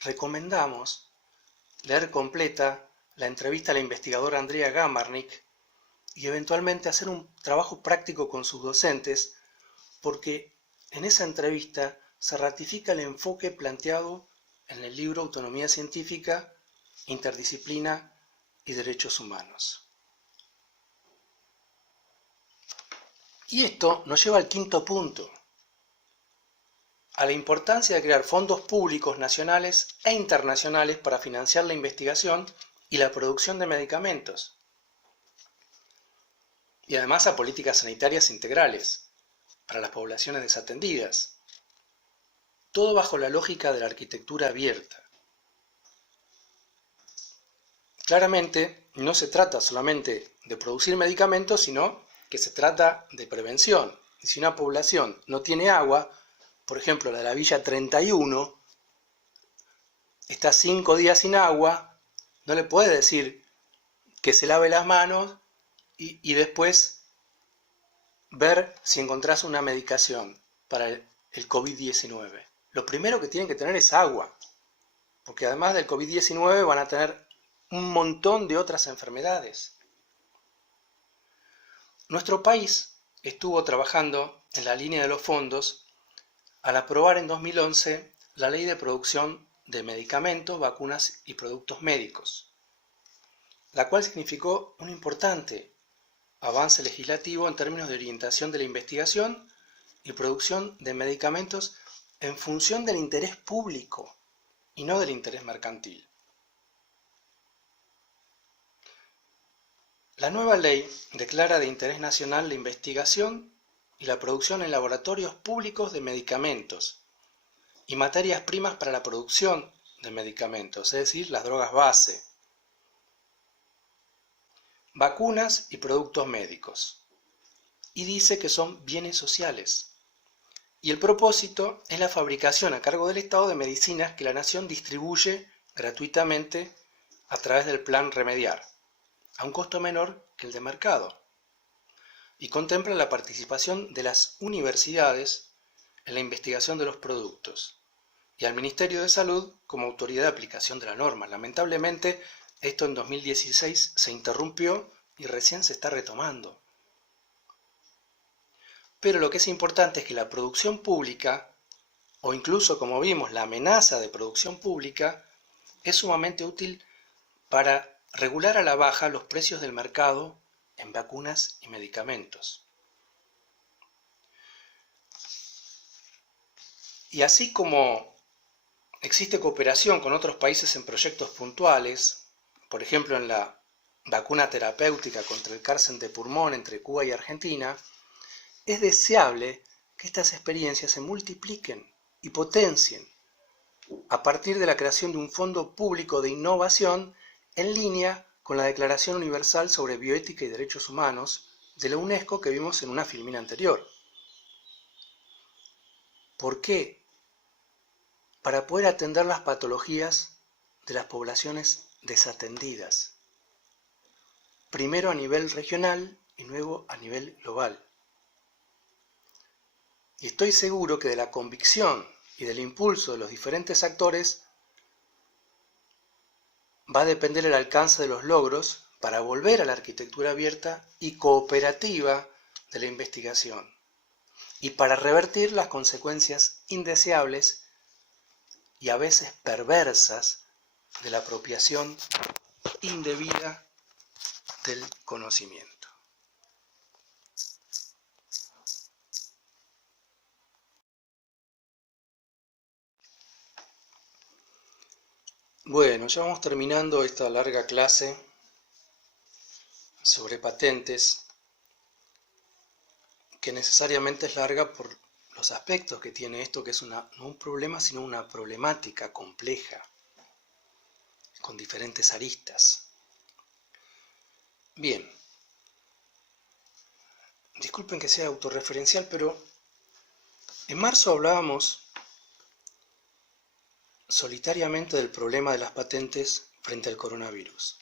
Recomendamos leer completa la entrevista a la investigadora Andrea Gamarnik y eventualmente hacer un trabajo práctico con sus docentes, porque en esa entrevista se ratifica el enfoque planteado en el libro Autonomía Científica, Interdisciplina y Derechos Humanos. Y esto nos lleva al 5.º punto, a la importancia de crear fondos públicos nacionales e internacionales para financiar la investigación y la producción de medicamentos. Y además a políticas sanitarias integrales para las poblaciones desatendidas. Todo bajo la lógica de la arquitectura abierta. Claramente no se trata solamente de producir medicamentos, sino que se trata de prevención. Y si una población no tiene agua, por ejemplo la de la Villa 31, está 5 días sin agua, no le puedes decir que se lave las manos y después ver si encontrás una medicación para el COVID-19. Lo primero que tienen que tener es agua, porque además del COVID-19 van a tener un montón de otras enfermedades. Nuestro país estuvo trabajando en la línea de los fondos al aprobar en 2011 la Ley de Producción de Medicamentos, Vacunas y Productos Médicos, la cual significó un importante avance legislativo en términos de orientación de la investigación y producción de medicamentos en función del interés público y no del interés mercantil. La nueva ley declara de interés nacional la investigación y la producción en laboratorios públicos de medicamentos y materias primas para la producción de medicamentos, es decir, las drogas base, vacunas y productos médicos. Y dice que son bienes sociales. Y el propósito es la fabricación a cargo del Estado de medicinas que la nación distribuye gratuitamente a través del Plan Remediar, a un costo menor que el de mercado. Y contempla la participación de las universidades en la investigación de los productos y al Ministerio de Salud como autoridad de aplicación de la norma. Lamentablemente, esto en 2016 se interrumpió y recién se está retomando. Pero lo que es importante es que la producción pública, o incluso como vimos la amenaza de producción pública, es sumamente útil para regular a la baja los precios del mercado en vacunas y medicamentos. Y así como existe cooperación con otros países en proyectos puntuales, por ejemplo en la vacuna terapéutica contra el cáncer de pulmón entre Cuba y Argentina, es deseable que estas experiencias se multipliquen y potencien a partir de la creación de un fondo público de innovación en línea con la Declaración Universal sobre Bioética y Derechos Humanos de la UNESCO que vimos en una filmina anterior. ¿Por qué? Para poder atender las patologías de las poblaciones desatendidas, primero a nivel regional y luego a nivel global. Y estoy seguro que de la convicción y del impulso de los diferentes actores va a depender el alcance de los logros para volver a la arquitectura abierta y cooperativa de la investigación y para revertir las consecuencias indeseables y a veces perversas de la apropiación indebida del conocimiento. Bueno, ya vamos terminando esta larga clase sobre patentes, que necesariamente es larga por los aspectos que tiene esto, que es no un problema, sino una problemática compleja, con diferentes aristas. Bien, disculpen que sea autorreferencial, pero en marzo hablábamos solitariamente del problema de las patentes frente al coronavirus.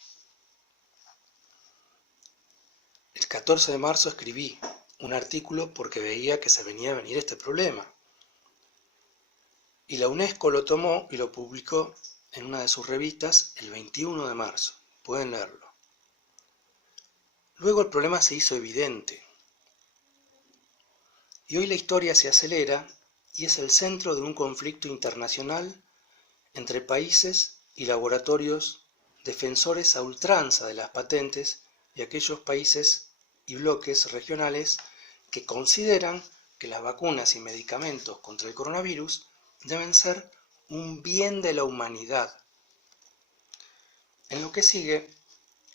El 14 de marzo escribí un artículo porque veía que se venía a venir este problema. Y la UNESCO lo tomó y lo publicó en una de sus revistas el 21 de marzo. Pueden leerlo. Luego el problema se hizo evidente. Y hoy la historia se acelera y es el centro de un conflicto internacional entre países y laboratorios defensores a ultranza de las patentes y aquellos países y bloques regionales que consideran que las vacunas y medicamentos contra el coronavirus deben ser un bien de la humanidad. En lo que sigue,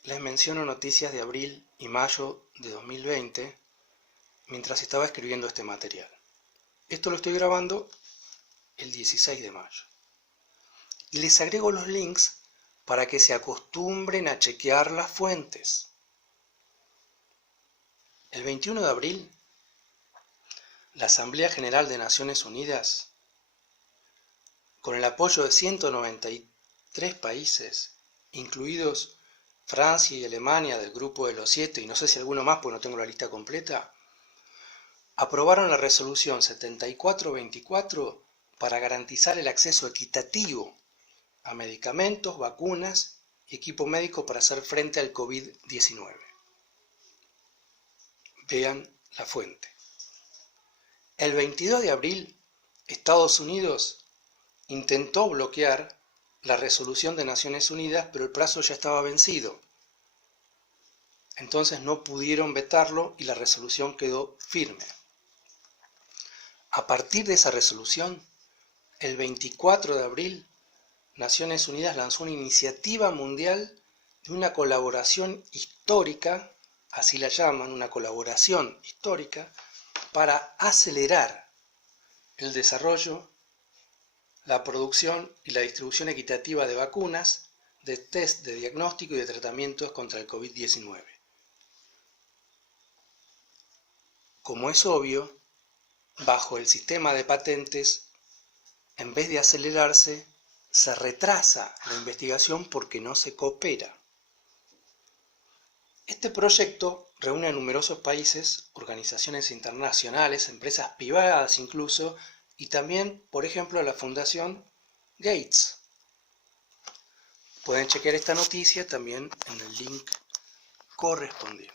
les menciono noticias de abril y mayo de 2020 mientras estaba escribiendo este material. Esto lo estoy grabando el 16 de mayo. Y les agrego los links para que se acostumbren a chequear las fuentes. El 21 de abril, la Asamblea General de Naciones Unidas, con el apoyo de 193 países, incluidos Francia y Alemania del grupo de los 7, y no sé si alguno más porque no tengo la lista completa, aprobaron la resolución 7424 para garantizar el acceso equitativo a medicamentos, vacunas y equipo médico para hacer frente al COVID-19. Vean la fuente. El 22 de abril, Estados Unidos intentó bloquear la resolución de Naciones Unidas, pero el plazo ya estaba vencido. Entonces no pudieron vetarlo y la resolución quedó firme. A partir de esa resolución, el 24 de abril, Naciones Unidas lanzó una iniciativa mundial de una colaboración histórica, así la llaman, una colaboración histórica, para acelerar el desarrollo, la producción y la distribución equitativa de vacunas, de test de diagnóstico y de tratamientos contra el COVID-19. Como es obvio, bajo el sistema de patentes, en vez de acelerarse, se retrasa la investigación porque no se coopera. Este proyecto reúne a numerosos países, organizaciones internacionales, empresas privadas incluso, y también, por ejemplo, a la Fundación Gates. Pueden chequear esta noticia también en el link correspondiente.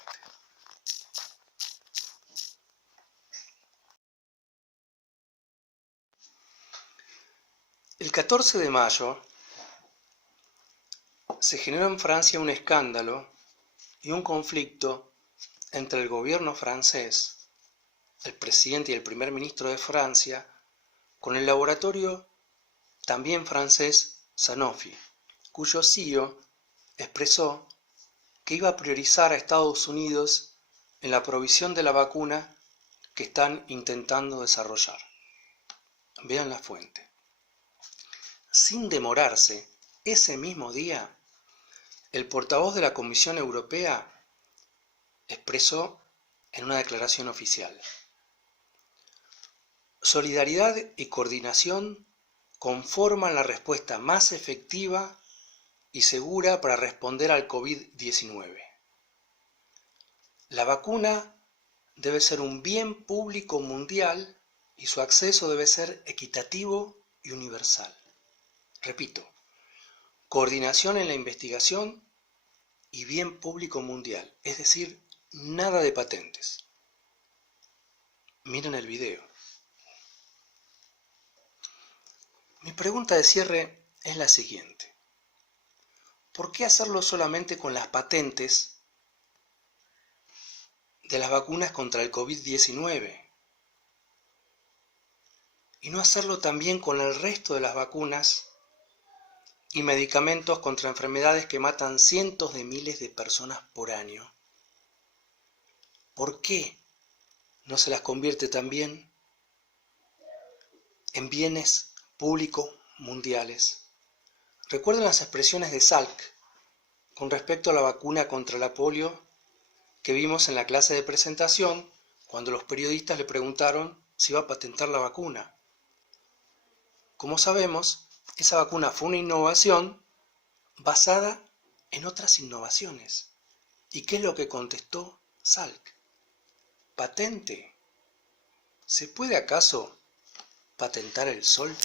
El 14 de mayo se generó en Francia un escándalo y un conflicto entre el gobierno francés, el presidente y el primer ministro de Francia, con el laboratorio también francés Sanofi, cuyo CEO expresó que iba a priorizar a Estados Unidos en la provisión de la vacuna que están intentando desarrollar. Vean la fuente. Sin demorarse, ese mismo día, el portavoz de la Comisión Europea expresó en una declaración oficial: solidaridad y coordinación conforman la respuesta más efectiva y segura para responder al COVID-19. La vacuna debe ser un bien público mundial y su acceso debe ser equitativo y universal. Repito, coordinación en la investigación y bien público mundial, es decir, nada de patentes. Miren el video. Mi pregunta de cierre es la siguiente: ¿por qué hacerlo solamente con las patentes de las vacunas contra el COVID-19? Y no hacerlo también con el resto de las vacunas y medicamentos contra enfermedades que matan cientos de miles de personas por año. ¿Por qué no se las convierte también en bienes públicos mundiales. Recuerden las expresiones de Salk con respecto a la vacuna contra la polio que vimos en la clase de presentación cuando los periodistas le preguntaron si iba a patentar la vacuna. Como sabemos, esa vacuna fue una innovación basada en otras innovaciones. ¿Y qué es lo que contestó Salk? ¿Patente? ¿Se puede acaso patentar el sol?